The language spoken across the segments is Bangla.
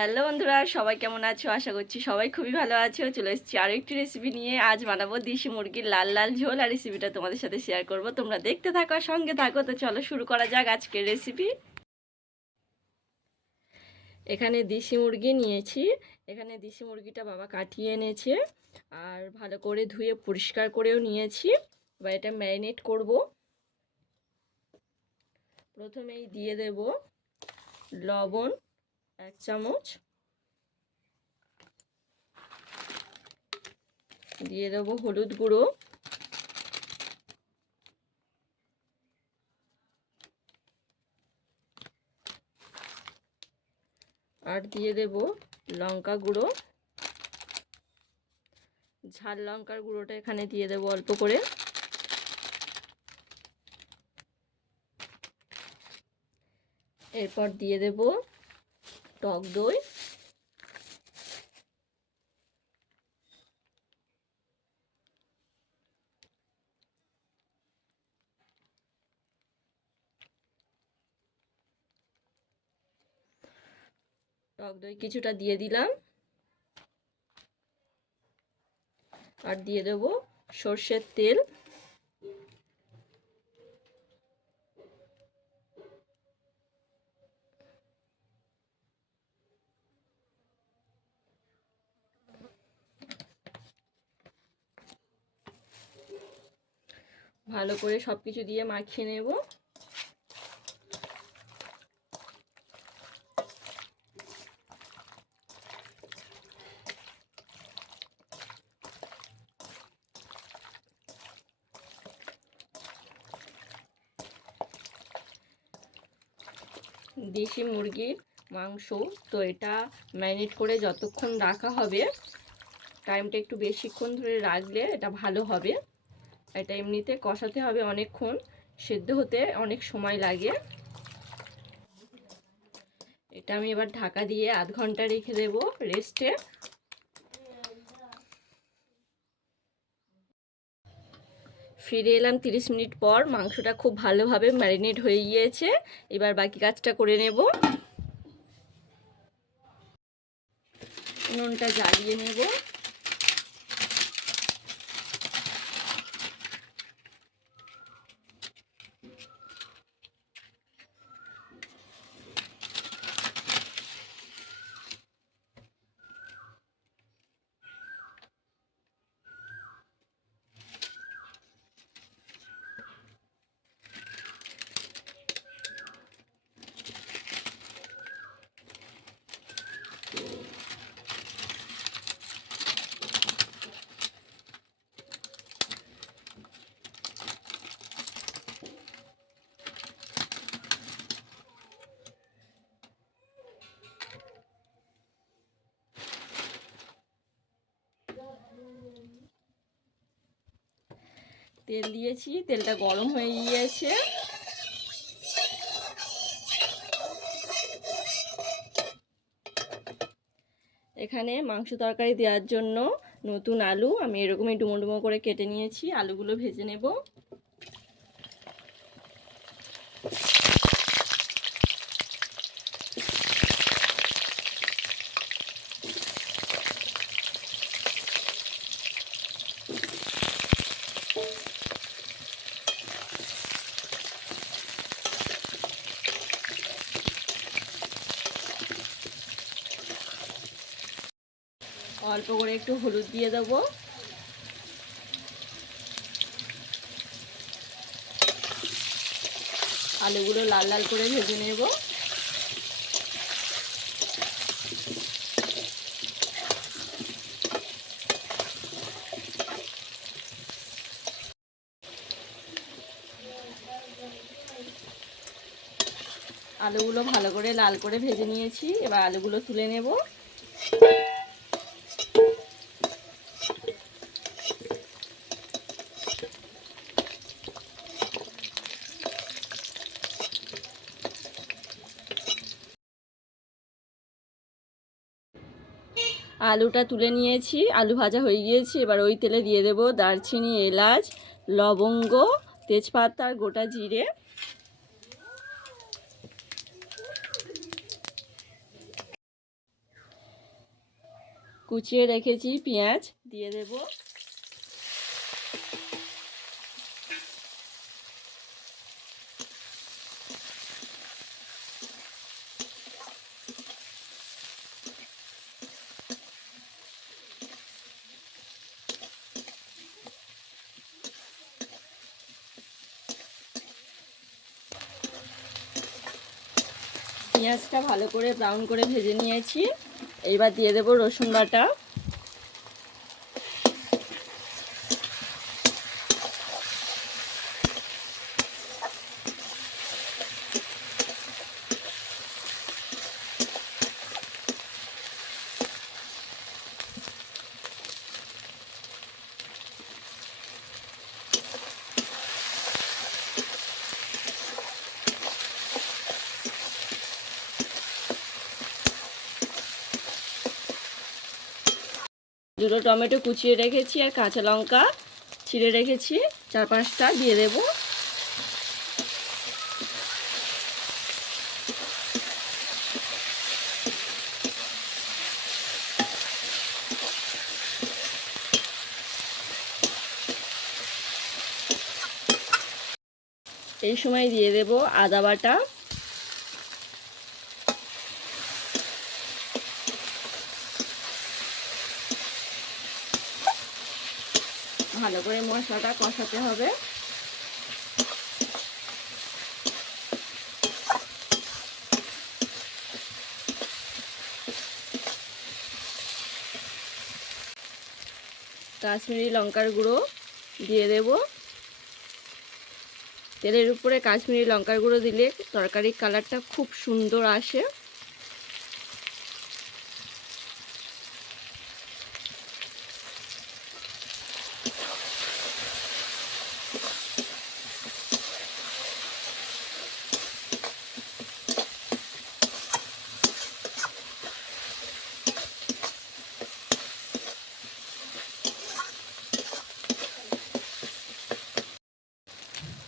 হ্যালো বন্ধুরা, সবাই কেমন আছো? আশা করছি সবাই খুবই ভালো আছো। চলে এসেছি আরও একটি রেসিপি নিয়ে। আজ বানাবো দেশি মুরগির লাল লাল ঝোল। আর রেসিপিটা তোমাদের সাথে শেয়ার করব। তোমরা দেখতে থাকো, সঙ্গে থাকো। তো চলো শুরু করা যাক আজকের রেসিপি। এখানে দেশি মুরগি নিয়েছি। এখানে দেশি মুরগিটা বাবা কাটিয়ে এনেছে আর ভালো করে ধুয়ে পরিষ্কার করেও নিয়েছি। এবার এটা ম্যারিনেট করব। প্রথমেই দিয়ে দেব লবণ 1 চামচ, দিয়ে দেবো হলুদ গুঁড়ো, আর দিয়ে দেব লঙ্কা গুঁড়ো। ঝাল লঙ্কার গুঁড়োটা এখানে দিয়ে দেবো অল্প করে। এরপর দিয়ে দেব টক দই, কিছুটা দিয়ে দিলাম। আর দিয়ে দেব সর্ষের তেল। ভালো করে সব কিছু দিয়ে মাখিয়ে নেব। দেশি মুরগির মাংস তো এটা ম্যারিনেট করে যতক্ষণ রাখা হবে, টাইমটা একটু বেশিক্ষণ ধরে রাখলে এটা ভালো হবে। এটা এমনিতে কষাতে হবে অনেকক্ষণ, সেদ্ধ হতে অনেক সময় লাগে। এটা আমি এবার ঢাকা দিয়ে আধ ঘন্টা রেখে দেব রেস্টে। ফিরে এলাম 30 মিনিট পর। মাংসটা খুব ভালোভাবে ম্যারিনেট হয়ে গিয়েছে। এবার বাকি কাজটা করে নেব। উনুনটা জ্বালিয়ে নেব। তেল দিয়েছি, তেলটা গরম হয়ে গিয়েছে। এখানে মাংস তরকারি দেওয়ার জন্য নতুন আলু আমি এরকমই ডুমো ডুমো করে কেটে নিয়েছি। আলুগুলো ভেজে নেব। অল্প করে একটু হলুদ দিয়ে দেবো। আলুগুলো লাল লাল করে ভেজে নেব। আলুগুলো ভালো করে লাল করে ভেজে নিয়েছি। এবার আলুগুলো তুলে নেব। আলুটা তুলে নিয়েছি, আলু ভাজা হয়ে গিয়েছে। এবার ওই তেলে দিয়ে দেব দারচিনি, এলাচ, লবঙ্গ, তেজপাতা আর গোটা জিরে। কুচিয়ে রেখেছি পেঁয়াজ দিয়ে দেব। পেঁয়াজটা ভালো করে ব্রাউন করে ভেজে নিয়েছি। এইবার দিয়ে দেব রসুন বাটা। দুটো টমেটো কুচিয়ে রেখেছি আর কাঁচা লঙ্কা ছিঁড়ে রেখেছি 4-5টা দিয়ে দেব। এই সময় দিয়ে দেব আদা বাটা। ভালো করে মশলাটা কষাতে হবে। কাশ্মীরি লঙ্কার গুঁড়ো দিয়ে দেব। তেলের উপরে কাশ্মীরি লঙ্কার গুঁড়ো দিলে তরকারির কালারটা খুব সুন্দর আসে।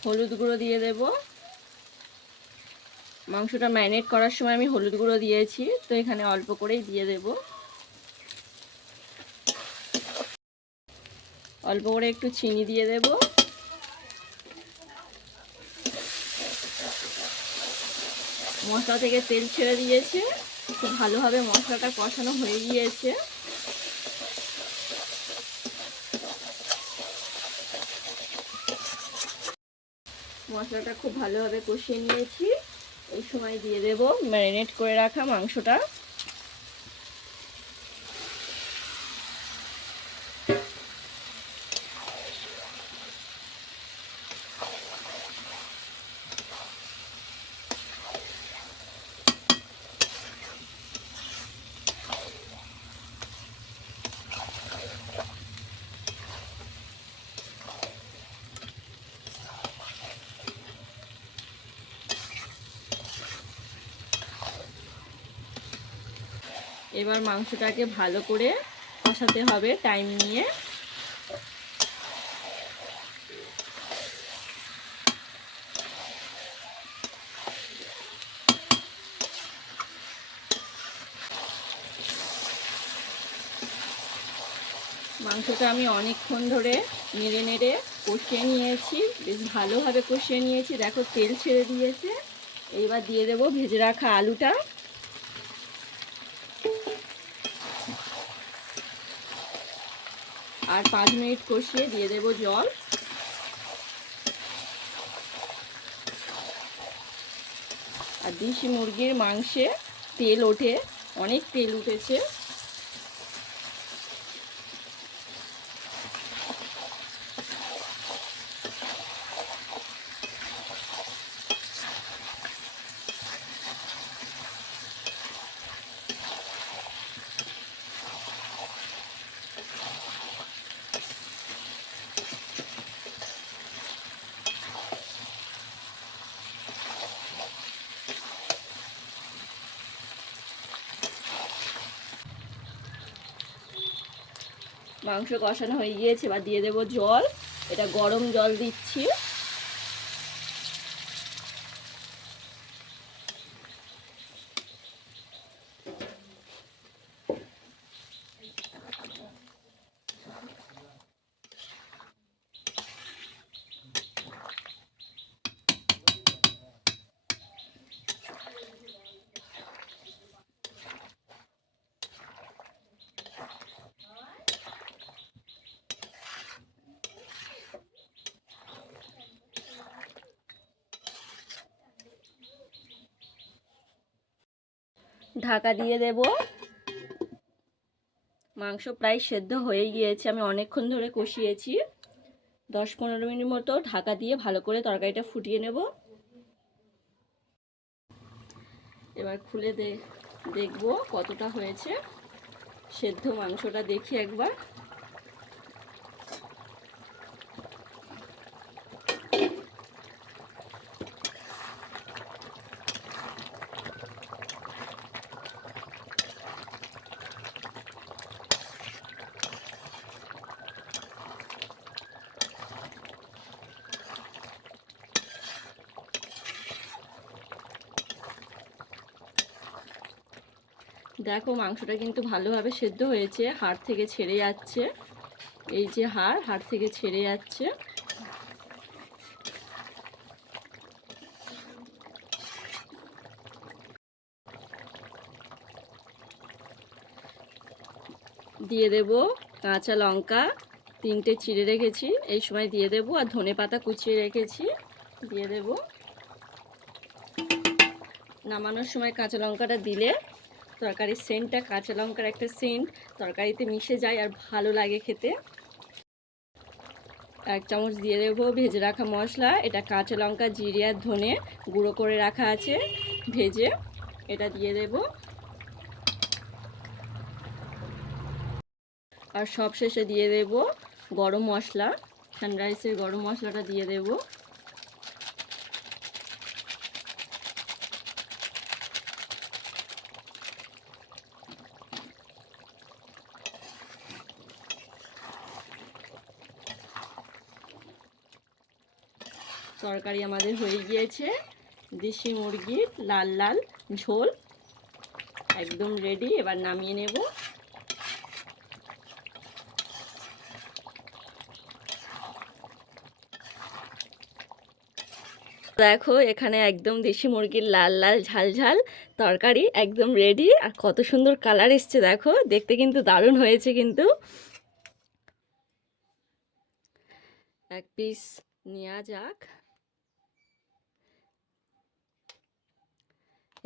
হলুদ গুঁড়ো দিয়ে দেব। মাংসটা ম্যারিনেট করার সময় আমি হলুদ গুঁড়ো দিয়েছি, তো এখানে অল্প করেই দিয়ে দেব। অল্প করে একটু চিনি দিয়ে দেব। মশলা থেকে তেল ছেড়ে দিয়েছে, খুব ভালোভাবে মশলাটা কষানো হয়ে গিয়েছে। মশলাটা খুব ভালোভাবে কষিয়ে নিয়েছি। এই সময় দিয়ে দেব ম্যারিনেট করে রাখা মাংসটা। এবার মাংসটাকে ভালো করে কষাতে হবে টাইম নিয়ে। মাংসটা আমি অনেকক্ষণ ধরে নেড়ে নেড়ে কষিয়ে নিয়েছি, বেশ ভালোভাবে কষিয়ে নিয়েছি। দেখো তেল ছেড়ে দিয়েছে। এইবার দিয়ে দেব ভেজে রাখা আলুটা। আর 5 মিনিট কষিয়ে দিয়ে দেব জল। আর দেশি মুরগির মাংসে তেল ওঠে, অনেক তেল উঠেছে। মাংস কষানো হয়ে গিয়েছে, এবার দিয়ে দেব জল। এটা গরম জল দিচ্ছি। ঢাকা দিয়ে দেব। মাংস প্রায় সেদ্ধ হয়ে গিয়েছে, আমি অনেকক্ষণ ধরে কষিয়েছি। 10-15 মিনিট মতো ঢাকা দিয়ে ভালো করে তরকারিটা ফুটিয়ে নেব। এবার খুলে দেখব কতটা হয়েছে সেদ্ধ মাংসটা, দেখি একবার। দেখো মাংসটা কিন্তু ভালোভাবে সেদ্ধ হয়েছে, হাড় থেকে ছেড়ে যাচ্ছে। এই যে হাড় থেকে ছেড়ে যাচ্ছে। দিয়ে দেব কাঁচা লঙ্কা 3টে চিড়ে রেখেছি, এই সময় দিয়ে দেব। আর ধনেপাতা কুচিয়ে রেখেছি, দিয়ে দেব। নামানোর সময় কাঁচা লঙ্কাটা দিলে তরকারির সেন্টটা, কাঁচা লঙ্কার একটা সেন্ট তরকারিতে মিশে যায় আর ভালো লাগে খেতে। 1 চামচ দিয়ে দেব ভেজে রাখা মশলা। এটা কাঁচা লঙ্কা, জিরে আর ধনে গুঁড়ো করে রাখা আছে ভেজে, এটা দিয়ে দেব। আর সব শেষে দিয়ে দেব গরম মশলা, সানরাইসের গরম মশলাটা দিয়ে দেব। তরকারি আমাদের হয়ে গিয়েছে, দেশি মুরগির লাল লাল ঝোল একদম রেডি। এবার নামিয়ে নেব। দেখো এখানে একদম দেশি মুরগির লাল লাল ঝাল ঝাল তরকারি একদম রেডি। আর কত সুন্দর কালার এসছে দেখো, দেখতে কিন্তু দারুণ হয়েছে। কিন্তু এক পিস নেওয়া যাক।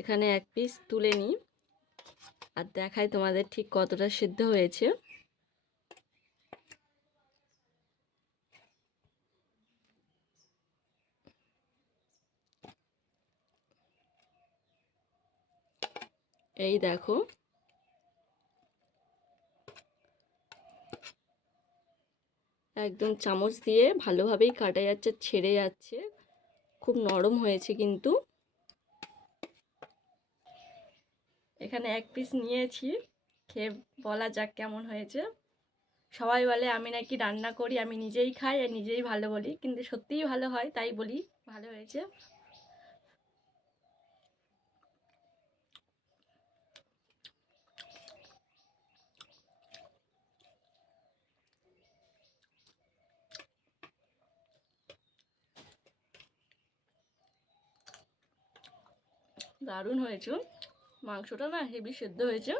এখানে এক পিস তুলে নিই আর দেখাই তোমাদের ঠিক কতটা সিদ্ধ হয়েছে। এই দেখো, একদম চামচ দিয়ে ভালোভাবেই কাটা যাচ্ছে, ছেড়ে যাচ্ছে, খুব নরম হয়েছে। কিন্তু এখানে এক পিস নিয়েছি, খেয়ে বলা যাক কেমন হয়েছে। সবাই বলে আমি নাকি রান্না করি, আমি নিজেই খাই আর নিজেই ভালো বলি, কিন্তু সত্যিই ভালো হয়, তাই বলি ভালো হয়েছে। দারুণ হয়েছে, মাংসটা না হেভি সেদ্ধ হয়েছে,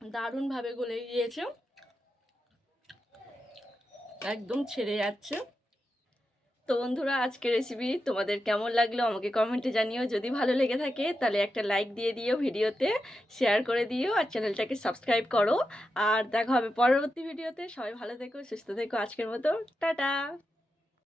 দারুণভাবে গলে গিয়েছে, একদম ছেড়ে যাচ্ছে। তো বন্ধুরা, আজকের রেসিপি তোমাদের কেমন লাগলো আমাকে কমেন্টে জানিও। যদি ভালো লেগে থাকে তাহলে একটা লাইক দিয়ে দিও, ভিডিওতে শেয়ার করে দিও আর চ্যানেলটাকে সাবস্ক্রাইব করো। আর দেখা হবে পরবর্তী ভিডিওতে। সবাই ভালো থেকো, সুস্থ থেকো। আজকের মতো টাটা।